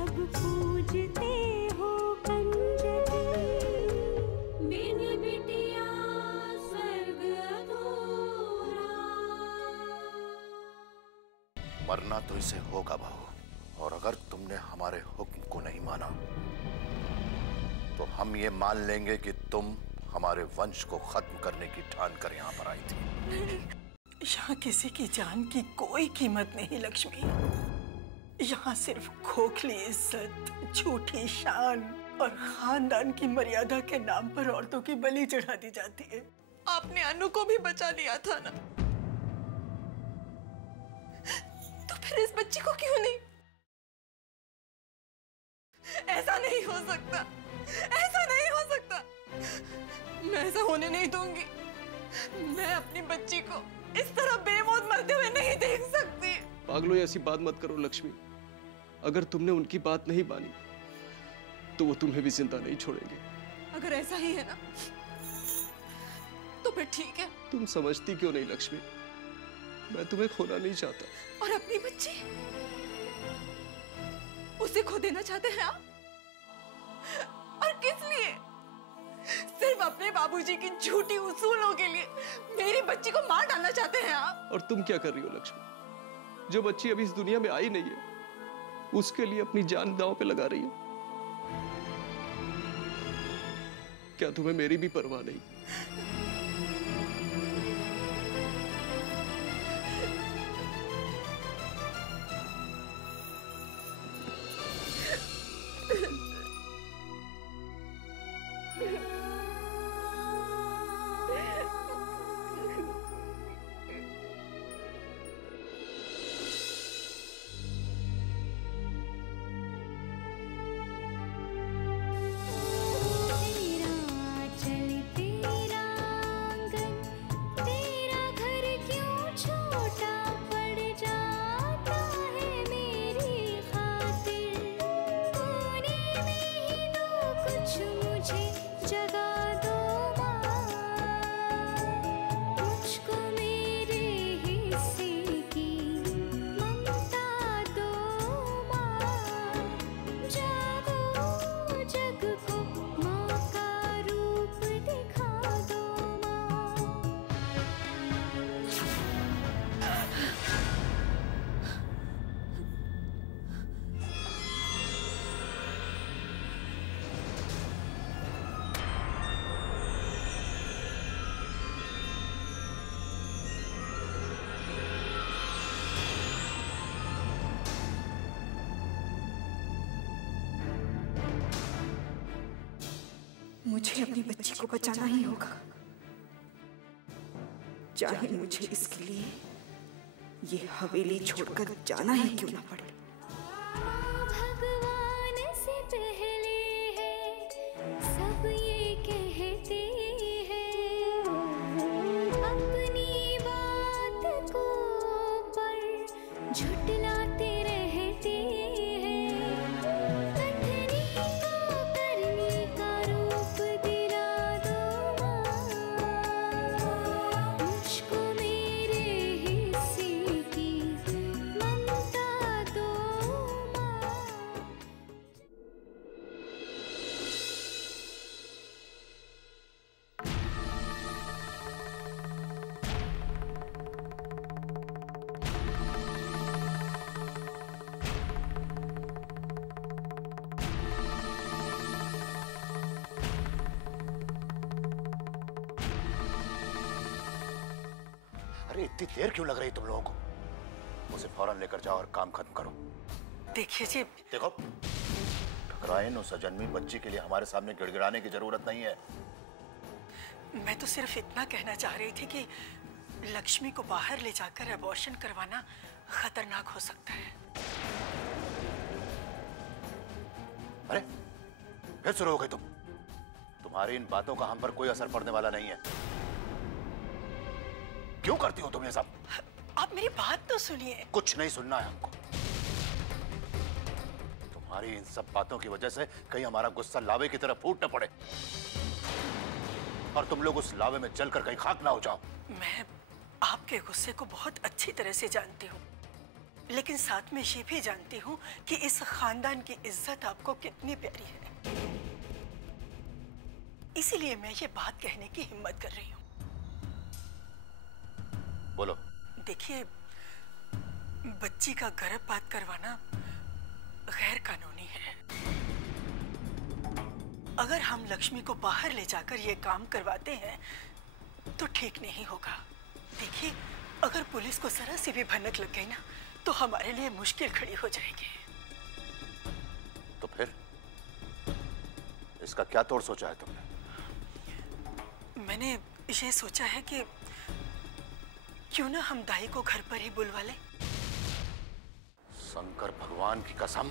जब पूजते हो कंजरी, मेरी बिटिया स्वर्ग अधूरा। मरना तो इसे होगा बहू, और अगर तुमने हमारे हुक्म को नहीं माना तो हम ये मान लेंगे कि तुम हमारे वंश को खत्म करने की ठान कर यहाँ पर आई थी। यहाँ किसी की जान की कोई कीमत नहीं लक्ष्मी। यहाँ सिर्फ खोखली इज्जत, झूठी शान और खानदान की मर्यादा के नाम पर औरतों की बलि चढ़ा दी जाती है। आपने अनु को भी बचा लिया था ना, तो फिर इस बच्ची को क्यों नहीं? ऐसा नहीं हो सकता, ऐसा नहीं हो सकता। मैं ऐसा होने नहीं दूंगी। मैं अपनी बच्ची को इस तरह बेमौत मरते हुए नहीं देख सकती। पागलों, ऐसी बात मत करो लक्ष्मी। अगर तुमने उनकी बात नहीं मानी तो वो तुम्हें भी जिंदा नहीं छोड़ेंगे। अगर ऐसा ही है ना तो फिर ठीक है। तुम समझती क्यों नहीं लक्ष्मी? मैं तुम्हें खोना नहीं चाहता। और अपनी बच्ची उसे खो देना चाहते हैं आप? और किस लिए? सिर्फ अपने बाबूजी की झूठी उसूलों के लिए मेरी बच्ची को मार डालना चाहते हैं आप? और तुम क्या कर रही हो लक्ष्मी? जो बच्ची अभी इस दुनिया में आई नहीं है उसके लिए अपनी जान दांव पे लगा रही हो। क्या तुम्हें मेरी भी परवाह नहीं? मुझे अपनी बच्ची को बचाना ही होगा, चाहे मुझे इसके लिए ये हवेली छोड़कर जाना ही क्यों ना पड़े। भगवान से पहले है सब ये कहते हैं, अपनी बात को पर झुटलाते रहते हैं। कठनी को करने का रूप दिला दो माँ, मुझको मेरे हिस्से की ममता दो माँ। अरे इतनी देर क्यों लग रही तुम लोगों को? मुझे फौरन लेकर जाओ और काम खत्म करो। देखिए जी, देखो, ठकराइन उस अजन्मी बच्ची के लिए हमारे सामने गिड़गिड़ाने की जरूरत नहीं है। मैं तो सिर्फ इतना कहना चाह रही थी कि लक्ष्मी को बाहर ले जाकर अबॉर्शन करवाना खतरनाक हो सकता है। अरे फिर शुरू हो गई तुम। तुम्हारी इन बातों का हम पर कोई असर पड़ने वाला नहीं है। क्यों करती हो तुम ये सब? आप मेरी बात तो सुनिए। कुछ नहीं सुनना है हमको। तुम्हारी इन सब बातों की वजह से कहीं हमारा गुस्सा लावे की तरह फूट न पड़े और तुम लोग उस लावे में जलकर कहीं खाक ना हो जाओ। मैं आपके गुस्से को बहुत अच्छी तरह से जानती हूँ, लेकिन साथ में ये भी जानती हूँ कि इस खानदान की इज्जत आपको कितनी प्यारी है। इसीलिए मैं ये बात कहने की हिम्मत कर रही हूँ। बोलो। देखिए, बच्ची का गर्भपात करवाना गैर कानूनी है। अगर हम लक्ष्मी को बाहर ले जाकर ये काम करवाते हैं तो ठीक नहीं होगा। देखिए, अगर पुलिस को जरा सी भी भनक लग गई ना तो हमारे लिए मुश्किल खड़ी हो जाएगी। तो फिर इसका क्या तोड़ सोचा है तुमने? मैंने ये सोचा है कि क्यों ना हम दाई को घर पर ही बुलवा लें। शंकर भगवान की कसम,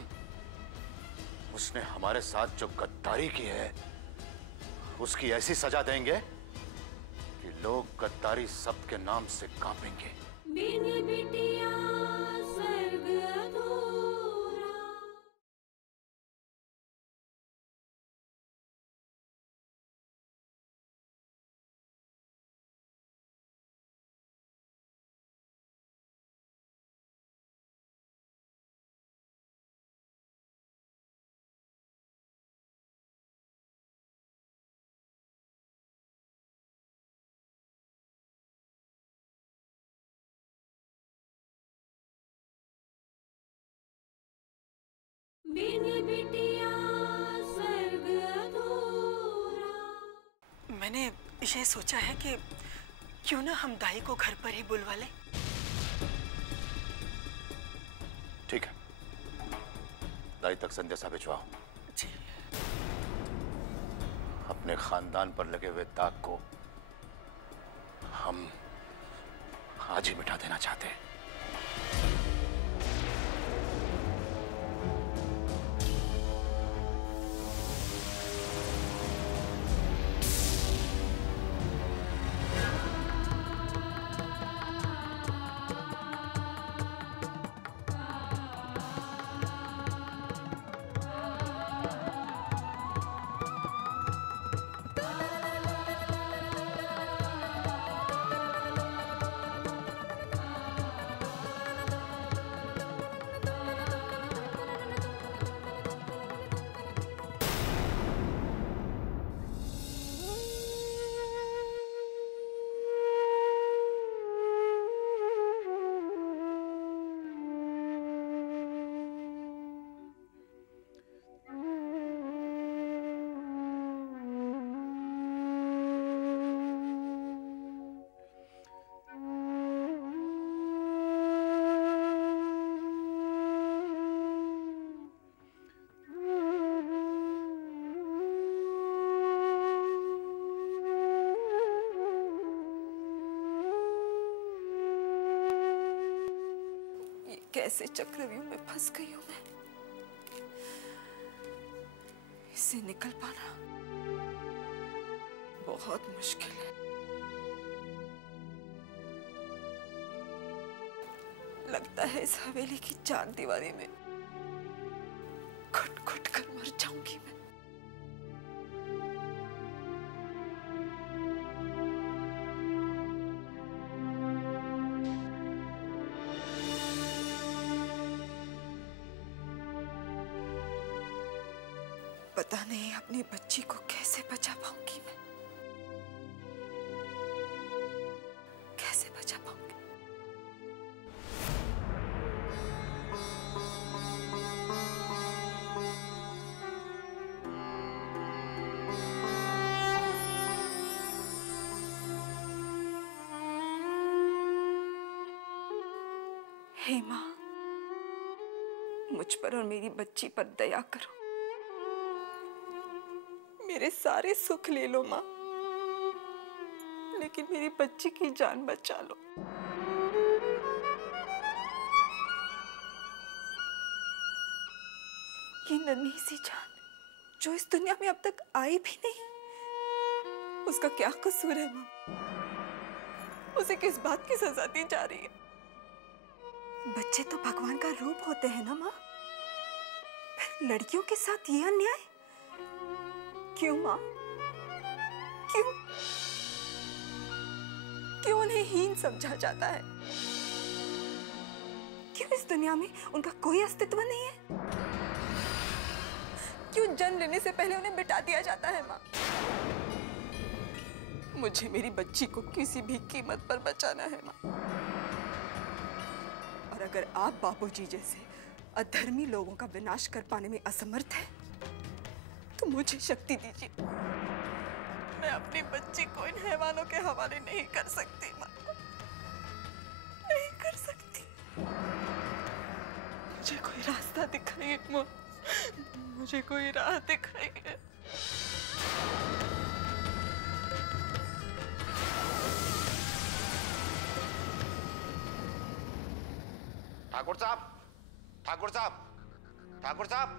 उसने हमारे साथ जो गद्दारी की है उसकी ऐसी सजा देंगे कि लोग गद्दारी शब्द के नाम से कांपेंगे। बिन बिटिया स्वर्ग अधूरा। बिन बिटिया स्वर्ग अधूरा। मैंने ये सोचा है कि क्यों ना हम दाई को घर पर ही बुलवा लें। ठीक है, दाई तक संदेशा भिजवाओ। जी। अपने खानदान पर लगे हुए दाग को हम आज ही मिटा देना चाहते हैं। कैसे चक्रव्यूह में फंस गई हूं मैं। इससे निकल पाना बहुत मुश्किल है। लगता है इस हवेली की चार दीवारी में घुट घुट कर मर जाऊंगी मैं। पता नहीं अपनी बच्ची को कैसे बचा पाऊंगी मैं, कैसे बचा पाऊंगी। हे माँ, मुझ पर और मेरी बच्ची पर दया करो। मेरे सारे सुख ले लो माँ, लेकिन मेरी बच्ची की जान बचा लो। ये नन्ही सी जान जो इस दुनिया में अब तक आई भी नहीं, उसका क्या कसूर है माँ? उसे किस बात की सजा दी जा रही है? बच्चे तो भगवान का रूप होते हैं ना माँ, फिर लड़कियों के साथ ये अन्याय क्यों माँ? क्यों? क्यों उन्हें हीन समझा जाता है? क्यों इस दुनिया में उनका कोई अस्तित्व नहीं है? क्यों जन्म लेने से पहले उन्हें मिटा दिया जाता है माँ? मुझे मेरी बच्ची को किसी भी कीमत पर बचाना है माँ। और अगर आप बाबूजी जैसे अधर्मी लोगों का विनाश कर पाने में असमर्थ है तो मुझे शक्ति दीजिए। मैं अपनी बच्ची को इन हैवानों के हवाले नहीं कर सकती माँ, नहीं कर सकती। मुझे कोई रास्ता दिखाइए माँ, मुझे कोई राह दिखाइए। ठाकुर साहब, ठाकुर साहब, ठाकुर साहब।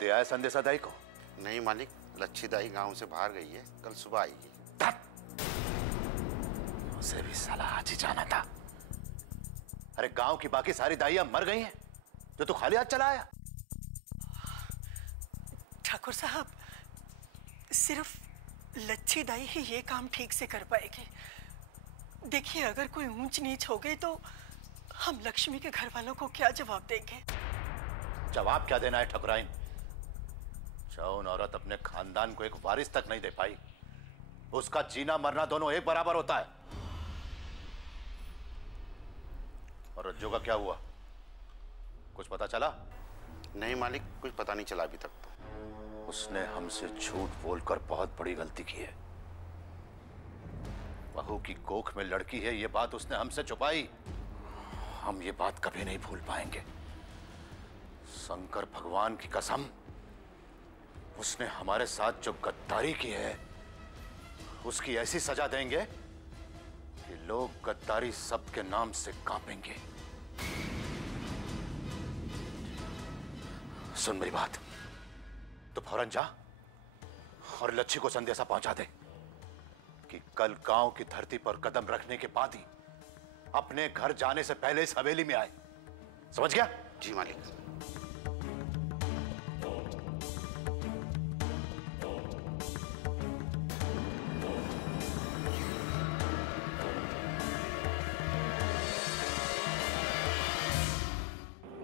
दे आया संदेशा दाई को? नहीं मालिक, लच्छी दाई गांव से बाहर गई है, कल सुबह आएगी। उसे भी साला आज ही जाना था। अरे गांव की बाकी सारी दाइयां मर गई हैं, जो तू खाली हाथ चला आया। ठाकुर साहब, सिर्फ लच्छी दाई ही ये काम ठीक से कर पाएगी। देखिए, अगर कोई ऊंच नीच हो गई तो हम लक्ष्मी के घर वालों को क्या जवाब देंगे? जवाब क्या देना है ठकुराइन? जौन औरत अपने खानदान को एक वारिस तक नहीं दे पाई, उसका जीना मरना दोनों एक बराबर होता है। और रज्जू का क्या हुआ, कुछ पता चला? नहीं मालिक, कुछ पता नहीं चला अभी तक तो। उसने हमसे झूठ बोलकर बहुत बड़ी गलती की है। बहू की कोख में लड़की है, ये बात उसने हमसे छुपाई। हम ये बात कभी नहीं भूल पाएंगे। शंकर भगवान की कसम, उसने हमारे साथ जो गद्दारी की है उसकी ऐसी सजा देंगे कि लोग गद्दारी सबके नाम से कांपेंगे। सुन मेरी बात, तो फौरन जा और लच्छी को संदेशा पहुंचा दे कि कल गांव की धरती पर कदम रखने के बाद ही अपने घर जाने से पहले इस हवेली में आए। समझ गया? जी मालिक।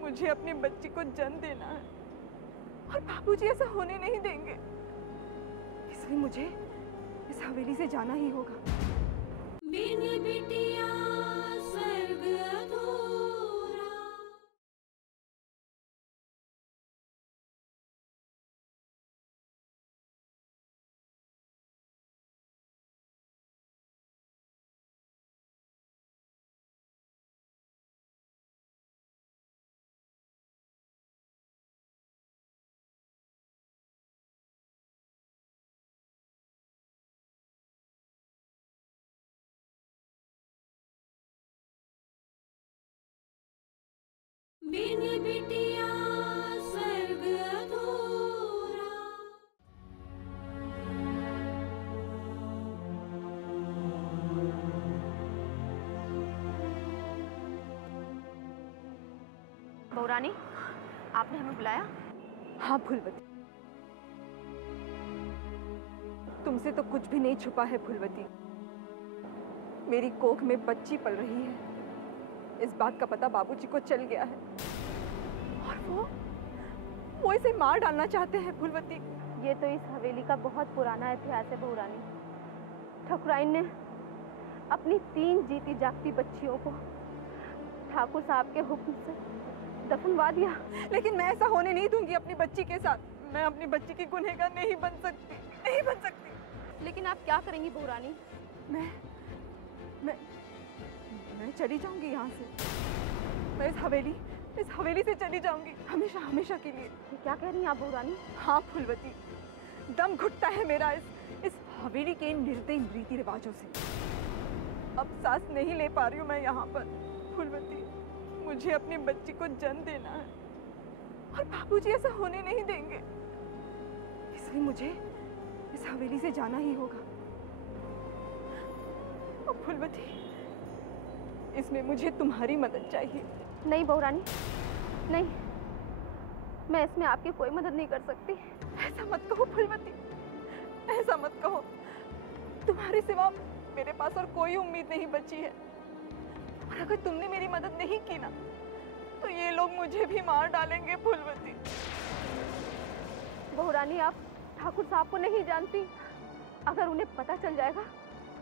मुझे अपनी बच्ची को जन्म देना है और बाबूजी ऐसा होने नहीं देंगे, इसलिए मुझे इस हवेली से जाना ही होगा। बिन बिटिया स्वर्ग अधूरा। बिन बिटिया स्वर्ग अधूरा। बहुरानी, आपने हमें बुलाया? हाँ फूलवती, तुमसे तो कुछ भी नहीं छुपा है फूलवती। मेरी कोख में बच्ची पल रही है, इस बात का पता बाबूजी को चल गया है और वो इसे मार डालना चाहते हैं फूलवती। ये तो इस हवेली का बहुत पुराना इतिहास है बहुरानी। ठकुराइन ने अपनी 3 जीती जागती बच्चियों को ठाकुर साहब के हुक्म से दफनवा दिया। लेकिन मैं ऐसा होने नहीं दूंगी अपनी बच्ची के साथ। मैं अपनी बच्ची की गुनहगार नहीं बन सकती, नहीं बन सकती। लेकिन आप क्या करेंगी बहुरानी? मैं चली जाऊंगी यहाँ से। मैं इस हवेली से चली जाऊंगी, हमेशा हमेशा के लिए। ये क्या कह रही हैं आप बहुरानी? हाँ फूलवती, दम घुटता है मेरा इस हवेली के इन निर्दयी रीति रिवाजों से। अब सांस नहीं ले पा रही हूँ मैं यहाँ पर फूलवती। मुझे अपनी बच्ची को जन्म देना है और बाबूजी ऐसा होने नहीं देंगे, इसलिए मुझे इस हवेली से जाना ही होगा। अब फूलवती, इसमें मुझे तुम्हारी मदद चाहिए। नहीं बहुरानी, नहीं, मैं इसमें आपकी कोई मदद नहीं कर सकती। ऐसा मत कहो फूलवती, ऐसा मत कहो। तुम्हारे सिवा मेरे पास और कोई उम्मीद नहीं बची है। और अगर तुमने मेरी मदद नहीं की ना, तो ये लोग मुझे भी मार डालेंगे फूलवती। बहू रानी, आप ठाकुर साहब को नहीं जानती। अगर उन्हें पता चल जाएगा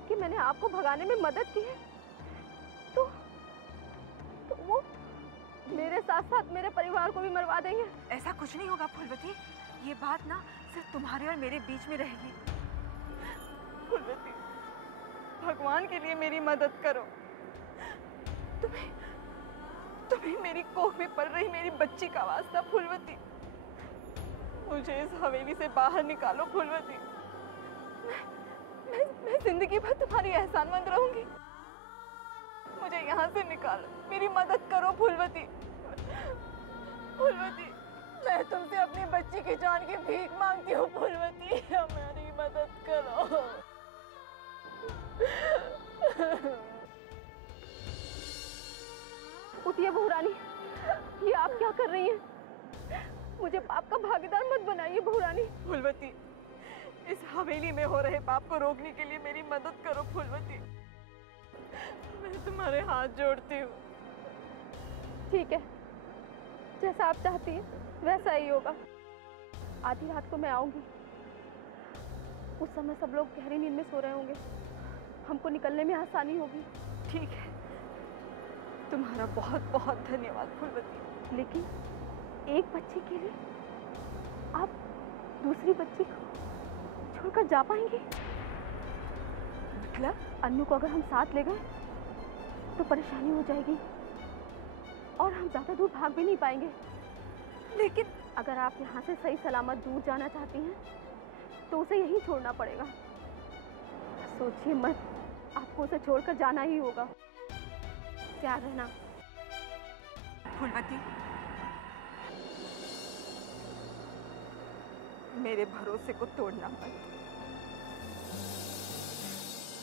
कि मैंने आपको भगाने में मदद की है, तो वो मेरे साथ साथ मेरे परिवार को भी मरवा देंगे। ऐसा कुछ नहीं होगा फूलवती, ये बात ना सिर्फ तुम्हारे और मेरे बीच में रहेगी। फूलवती, भगवान के लिए मेरी मदद करो। तुम्हें मेरी कोख में पल रही मेरी बच्ची का वास्ता फूलवती, मुझे इस हवेली से बाहर निकालो फूलवती। मैं जिंदगी भर तुम्हारी एहसानमंद रहूंगी। मुझे यहाँ से निकालो, मेरी मदद करो फूलवती। फूलवती, मैं तुमसे अपनी बच्ची की जान की भीख मांगती हूँ फूलवती, हमारी मदद करो। उठिए बहू रानी, ये आप क्या कर रही हैं? मुझे पाप का भागीदार मत बनाइए बहू रानी। फूलवती, इस हवेली में हो रहे पाप को रोकने के लिए मेरी मदद करो फूलवती, मैं तुम्हारे हाथ जोड़ती हूँ। ठीक है, जैसा आप चाहती हैं वैसा ही होगा। आधी रात को मैं आऊंगी। उस समय सब लोग गहरी नींद में सो रहे होंगे, हमको निकलने में आसानी होगी। ठीक है, तुम्हारा बहुत बहुत धन्यवाद फूलवती। लेकिन एक बच्ची के लिए आप दूसरी बच्ची को छोड़कर जा पाएंगे? मतलब? अन्नू को अगर हम साथ ले गए तो परेशानी हो जाएगी और हम ज्यादा दूर भाग भी नहीं पाएंगे। लेकिन अगर आप यहाँ से सही सलामत दूर जाना चाहती हैं तो उसे यहीं छोड़ना पड़ेगा। सोचिए मत, आपको उसे छोड़कर जाना ही होगा। तैयार रहना। फूलवती, मेरे भरोसे को तोड़ना मत।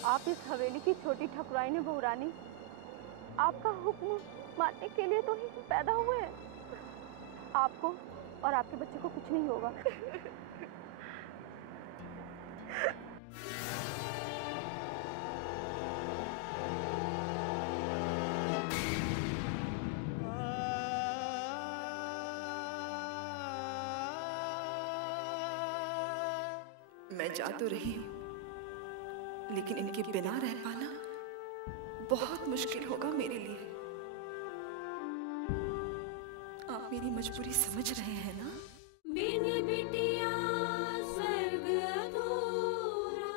आप इस हवेली की छोटी ठकुराई ने बहू रानी, आपका हुक्म मानने के लिए तो ही पैदा हुए हैं। आपको और आपके बच्चे को कुछ नहीं होगा। मैं जा तो रही हूँ, लेकिन इनके बिना रह पाना बहुत मुश्किल होगा मेरे लिए। आप मेरी मजबूरी समझ रहे हैं ना? बिन बिटिया स्वर्ग अधूरा।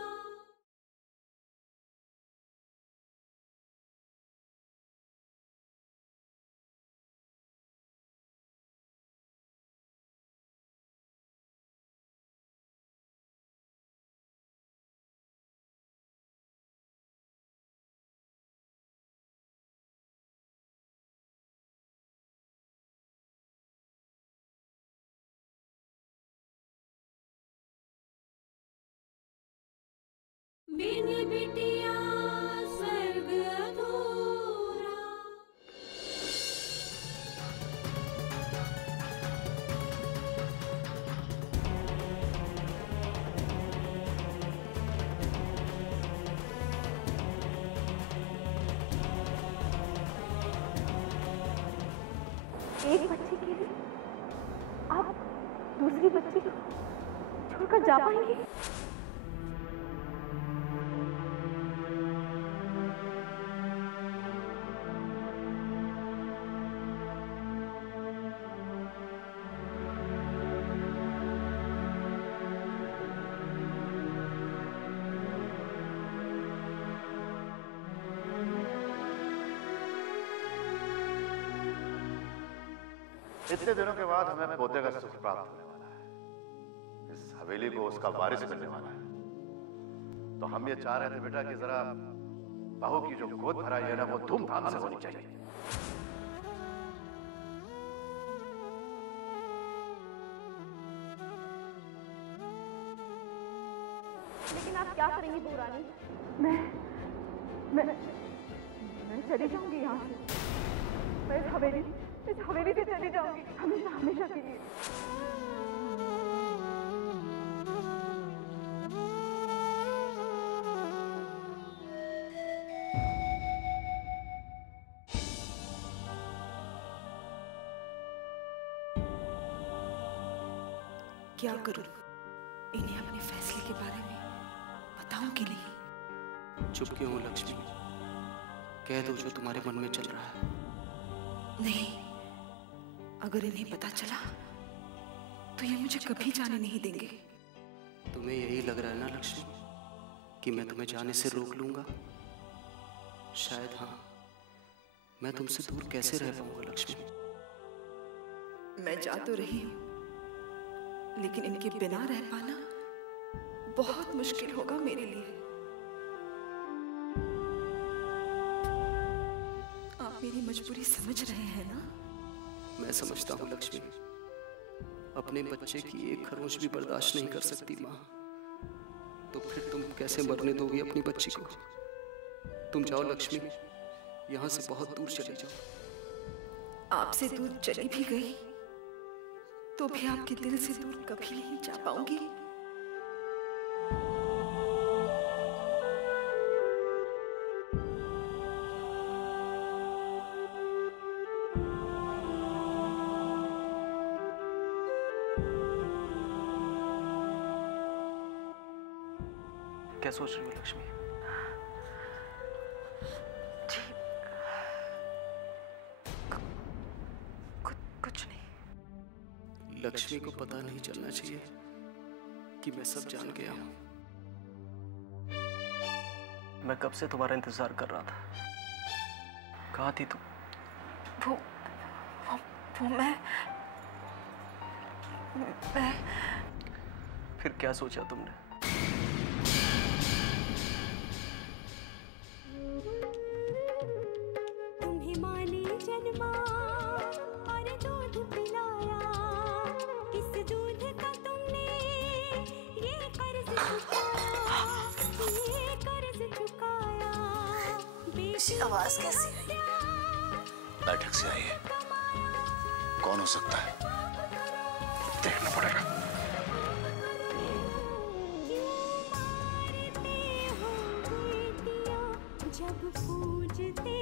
बिन बिटिया स्वर्ग अधूरा। एक बच्ची के लिए आप दूसरी बच्ची को छोड़कर जा पाएंगे? इतने दिनों के बाद हमें पोते का सुख प्राप्त होने वाला है। इस हवेली को उसका वारिस मिलने वाला है। तो हम ये चाह रहे थे बेटा कि जरा बहू की जो गोद भराई है ना, वो धूमधाम से होनी चाहिए। लेकिन आप क्या करेंगी बहू रानी? मैं चली जाऊंगी यहाँ से। मैं इस हवेली इस हवेली से चली जाऊंगी हमेशा हमेशा के लिए। क्या करूं? इन्हें अपने फैसले के बारे में बताऊं कि नहीं? चुप क्यों हो लक्ष्मी? कह दो जो तुम्हारे मन में चल रहा है। नहीं, अगर इन्हें पता चला तो ये मुझे कभी जाने नहीं देंगे। तुम्हें यही लग रहा है ना लक्ष्मी कि मैं तुम्हें जाने से रोक लूंगा? शायद हाँ। मैं तुमसे दूर कैसे रह पाऊंगा लक्ष्मी? मैं जा तो रही हूँ, लेकिन इनके बिना रह पाना बहुत मुश्किल होगा मेरे लिए। आप मेरी मजबूरी समझ रहे हैं ना? मैं समझता हूँ लक्ष्मी। अपने बच्चे की एक खरोंच भी बर्दाश्त नहीं कर सकती माँ, तो फिर तुम कैसे मरने दोगी अपनी बच्ची को? तुम जाओ लक्ष्मी, यहाँ से बहुत दूर चले जाओ। आपसे दूर चली भी गई तो भी आपके दिल से दूर कभी नहीं जा पाऊंगी। क्या सोच रही हो लक्ष्मी? कुछ नहीं। लक्ष्मी को पता नहीं चलना चाहिए कि मैं सब जान गया हूं। मैं कब से तुम्हारा इंतजार कर रहा था। कहाँ थी तुम? वो मैं फिर क्या सोचा तुमने? तुम्हें माली जन्मा और दूध पिलाया, इस दूध का तुमने ये कर्ज चुकाया, ये कर्ज चुकाया। इसी आवाज कैसी आई? बैठक से आई है। कौन हो सकता है? देखना पड़ेगा। जब पूजते